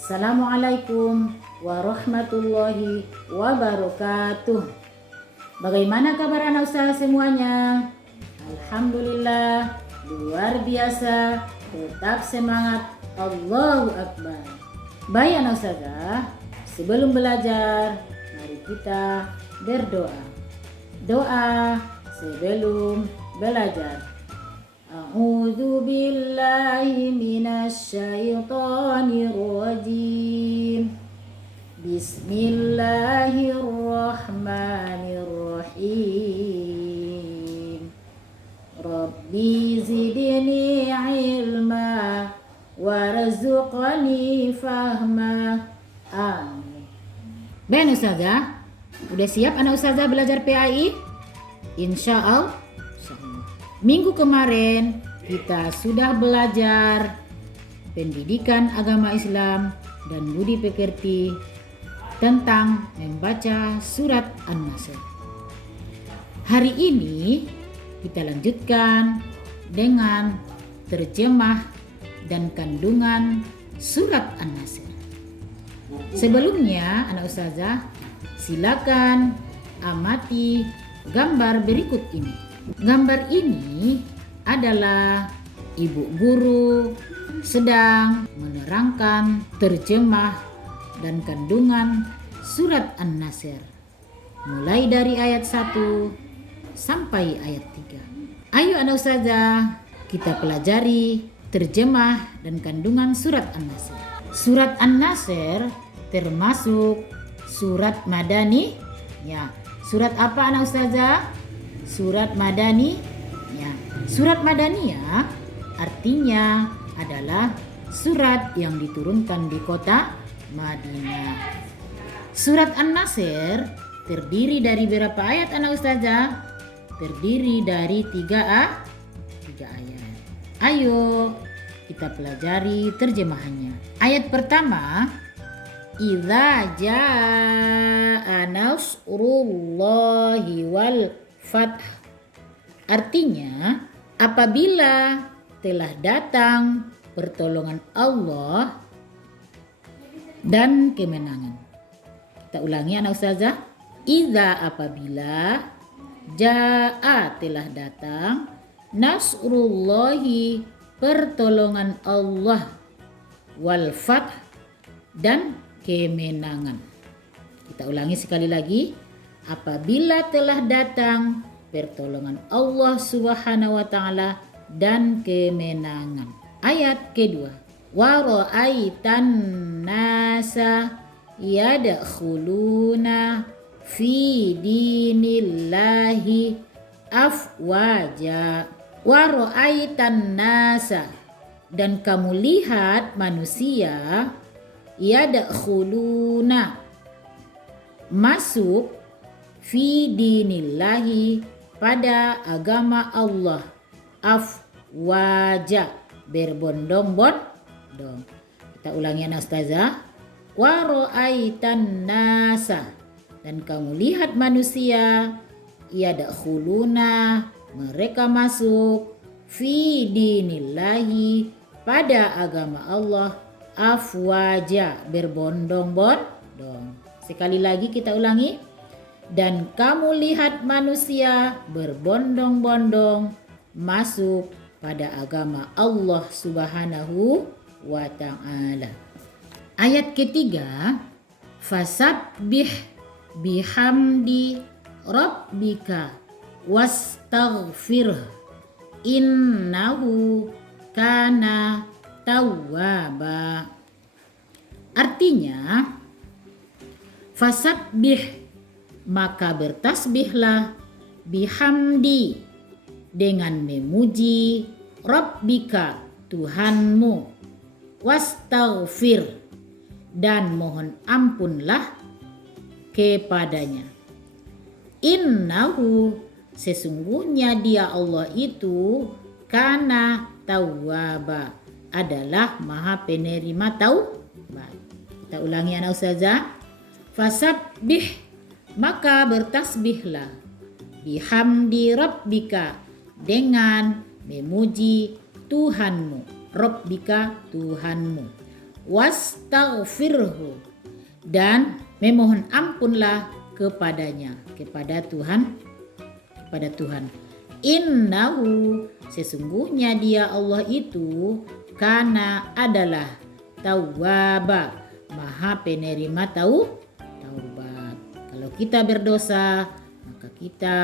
Assalamualaikum warahmatullahi wabarakatuh. Bagaimana kabar anak usaha semuanya? Alhamdulillah, luar biasa. Tetap semangat, Allahu Akbar. Baik anak usaha, sebelum belajar, mari kita berdoa. Doa sebelum belajar. A'udzu billahi minasyaitonir rajim. Bismillahirrahmanirrahim. Rabbi zidni ilma warzuqni fahma. Amin. Ben Ustazah, udah siap anak Ustazah belajar PAI? Insya Allah. Minggu kemarin kita sudah belajar pendidikan agama Islam dan budi pekerti tentang membaca surat An-Nasr. Hari ini kita lanjutkan dengan terjemah dan kandungan surat An-Nasr. Sebelumnya anak ustazah, silakan amati gambar berikut ini. Gambar ini adalah ibu guru sedang menerangkan terjemah dan kandungan surat An-Nasr mulai dari ayat 1 sampai ayat 3. Ayo anak ustazah, kita pelajari terjemah dan kandungan surat An-Nasr. Surat An-Nasr termasuk surat Madani. Ya, surat apa anak ustazah? Surat Madani. Ya, surat Madaniyah artinya adalah surat yang diturunkan di kota Madinah. Surat An-Nasr terdiri dari berapa ayat anak ustazah? Terdiri dari 3 ayat. Ayo kita pelajari terjemahannya. Ayat pertama, idza jaa nasrullahi wal fath. Artinya, apabila telah datang pertolongan Allah dan kemenangan. Kita ulangi anak ustazah. Idza apabila, jaa telah datang, nasrullahi pertolongan Allah, wal fath dan kemenangan. Kita ulangi sekali lagi. Apabila telah datang pertolongan Allah Subhanahu wa taala dan kemenangan. Ayat kedua. Wa ra'aitan nasa yadkhuluna fi dinillahi afwaja. Wa ra'aitan nasa, dan kamu lihat manusia yadkhuluna masuk fi dinillahi pada agama Allah, afwaja berbondong-bondong. Kita ulangi anak ustazah. Wa ra'aitan nasa, dan kamu lihat manusia yadkhuluna mereka masuk fi dinillahi pada agama Allah, afwaja berbondong-bondong. Sekali lagi kita ulangi. Dan kamu lihat manusia berbondong-bondong masuk pada agama Allah Subhanahu wa ta'ala. Ayat ketiga, fasabbih bihamdi rabbika wastaghfirh innahu kana tawwaba. Artinya, fasabbih maka bertasbihlah, bihamdi dengan memuji, rabbika Tuhanmu, wastaghfir dan mohon ampunlah kepadanya. Innahu sesungguhnya dia Allah itu kana tawwaba adalah maha penerima taubat. Kita ulangi anak ustazah. Fasabbih maka bertasbihlah, bihamdi rabbika dengan memuji Tuhanmu, rabbika Tuhanmu, wastaghfirhu, dan memohon ampunlah kepadanya, kepada Tuhan. Innahu, sesungguhnya dia Allah itu kana adalah tawwaba, maha penerima taubat. Kalau kita berdosa, maka kita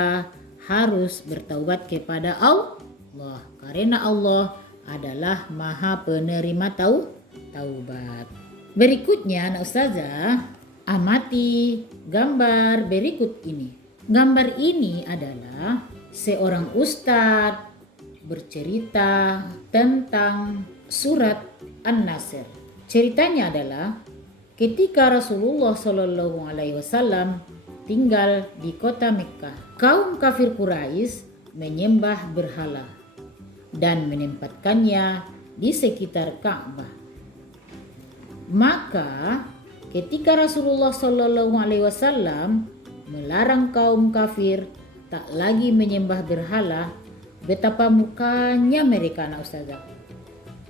harus bertaubat kepada Allah, karena Allah adalah maha penerima taubat. Berikutnya anak ustazah, amati gambar berikut ini. Gambar ini adalah seorang ustadz bercerita tentang surat An-Nasr. Ceritanya adalah ketika Rasulullah Shallallahu Alaihi Wasallam tinggal di kota Mekkah, kaum kafir Quraisy menyembah berhala dan menempatkannya di sekitar Ka'bah. Maka ketika Rasulullah Shallallahu Alaihi Wasallam melarang kaum kafir tak lagi menyembah berhala, betapa mukanya mereka anak ustazah.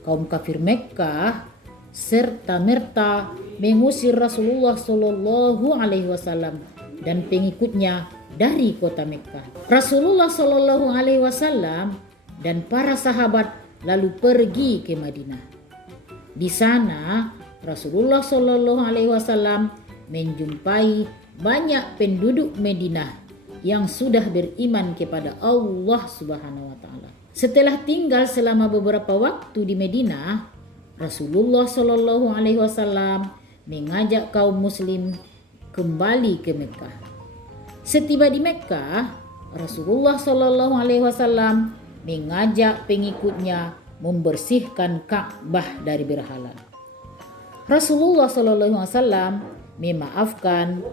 Kaum kafir Mekkah serta merta mengusir Rasulullah Shallallahu Alaihi Wasallam dan pengikutnya dari kota Mekkah. Rasulullah Shallallahu Alaihi Wasallam dan para sahabat lalu pergi ke Madinah. Di sana Rasulullah Shallallahu Alaihi Wasallam menjumpai banyak penduduk Madinah yang sudah beriman kepada Allah Subhanahu wa taala. Setelah tinggal selama beberapa waktu di Madinah, Rasulullah Shallallahu Alaihi Wasallam mengajak kaum muslim kembali ke Mekkah. Setiba di Mekkah, Rasulullah Shallallahu Alaihi Wasallam mengajak pengikutnya membersihkan Ka'bah dari berhala. Rasulullah Shallallahu Alaihi Wasallam memaafkan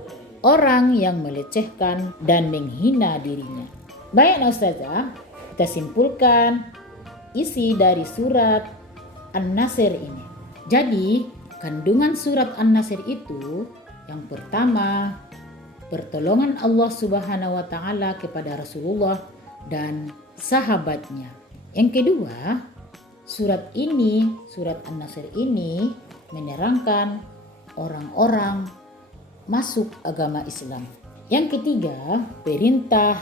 orang yang melecehkan dan menghina dirinya. Baik ustazah, kita simpulkan isi dari surat An-Nasr ini. Jadi, kandungan surat An-Nasr itu yang pertama, pertolongan Allah Subhanahu wa taala kepada Rasulullah dan sahabatnya. Yang kedua, surat An-Nasr ini menerangkan orang-orang masuk agama Islam. Yang ketiga, perintah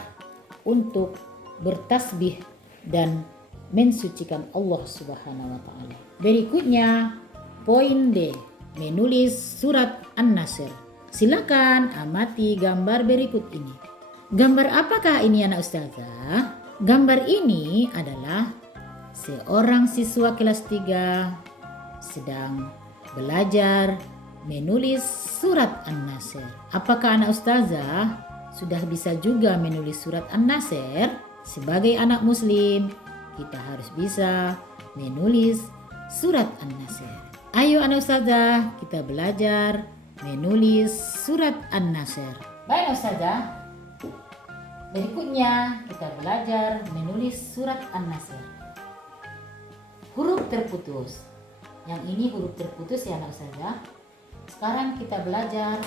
untuk bertasbih dan mensucikan Allah Subhanahu wa taala. Berikutnya, poin D, menulis surat An-Nasr. Silakan amati gambar berikut ini. Gambar apakah ini anak ustazah? Gambar ini adalah seorang siswa kelas 3 sedang belajar menulis surat An-Nasr. Apakah anak ustazah sudah bisa juga menulis surat An-Nasr? Sebagai anak muslim, kita harus bisa menulis surat An-Nasr. Ayo anak ustazah, kita belajar menulis surat An-Nasr. Baik ustazah, berikutnya kita belajar menulis surat An-Nasr. Huruf terputus. Yang ini huruf terputus ya anak ustazah. Sekarang kita belajar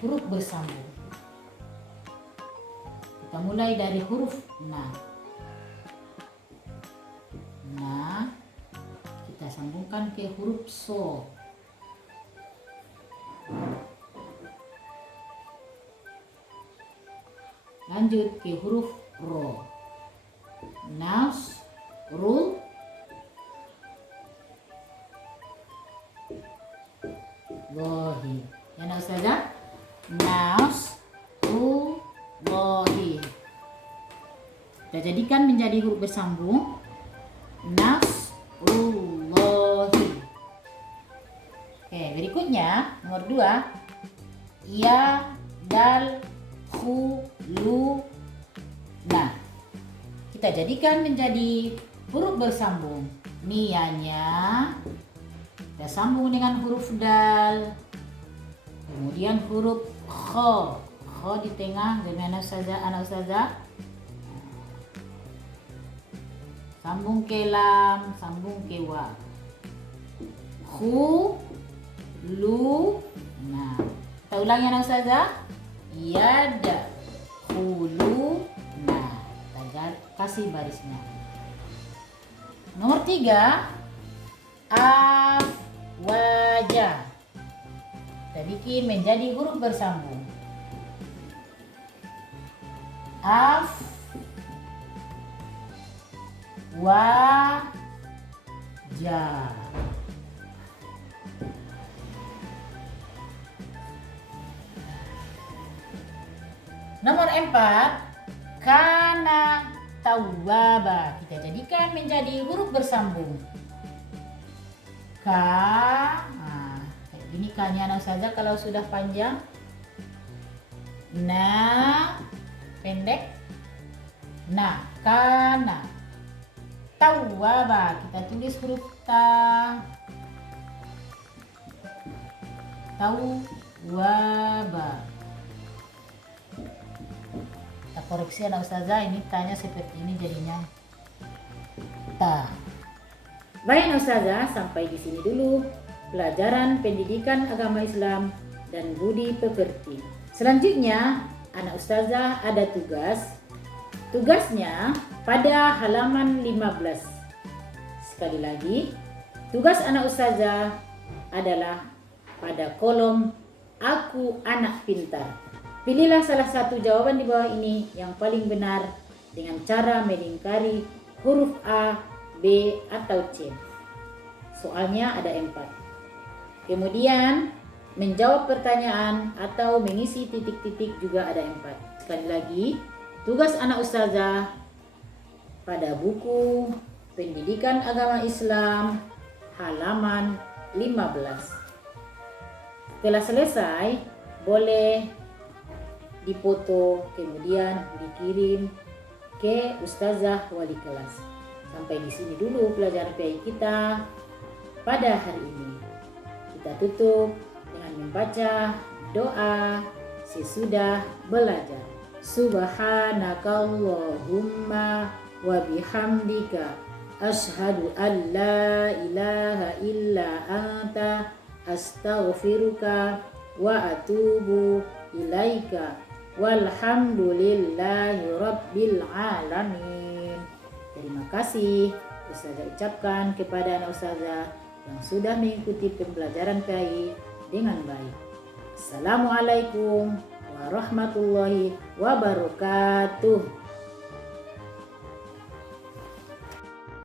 huruf bersambung. Kita mulai dari huruf na. Na, kita sambungkan ke huruf so. Lanjut ke huruf ro. Nas, ru, lohi. Ya nak ustazah? Nas, ru, lohi. Kita jadikan menjadi huruf bersambung. Nas, ru, lohi. Oke, berikutnya nomor 2. Ya, dal, hu, lu, nah. Kita jadikan menjadi huruf bersambung. Nianya kita sambung dengan huruf dal. Kemudian huruf kho. Kho di tengah dengan anak ustazah. Sambung ke lam, sambung ke wa. Hu, lu, nah. Kita ulangi anak ustazah. Yada, hulu, nah. Kita kasih barisnya. Nomor 3. Af, bikin menjadi huruf bersambung. Af, wa, ja. Nomor 4, kana tawwaba. Kita jadikan menjadi huruf bersambung. Ka, nah, kayak gini kanya anak saja kalau sudah panjang. Na, pendek. Nah, kana tawwaba. Kita tulis huruf ta. Tawwaba. Kita koreksi anak ustazah, ini tanya seperti ini jadinya ta. Baik anak ustazah, sampai di sini dulu pelajaran pendidikan agama Islam dan budi pekerti. Selanjutnya anak ustazah ada tugas. Tugasnya pada halaman 15. Sekali lagi, tugas anak ustazah adalah pada kolom aku anak pintar. Pilihlah salah satu jawaban di bawah ini yang paling benar dengan cara melingkari huruf A, B, atau C. Soalnya ada 4. Kemudian menjawab pertanyaan atau mengisi titik-titik juga ada 4. Sekali lagi, tugas anak ustazah pada buku Pendidikan Agama Islam halaman 15. Setelah selesai, boleh dipoto kemudian dikirim ke ustazah wali kelas. Sampai di sini dulu pelajaran PAI kita pada hari ini. Kita tutup dengan membaca doa sesudah belajar. Subhanakallahumma wa bihamdika asyhadu an la ilaha illa anta astaghfiruka wa atubu ilaika walhamdulillahi rabbil alamin. Terima kasih ustazah ucapkan kepada anak ustazah yang sudah mengikuti pembelajaran PAI dengan baik. Assalamualaikum warahmatullahi wabarakatuh.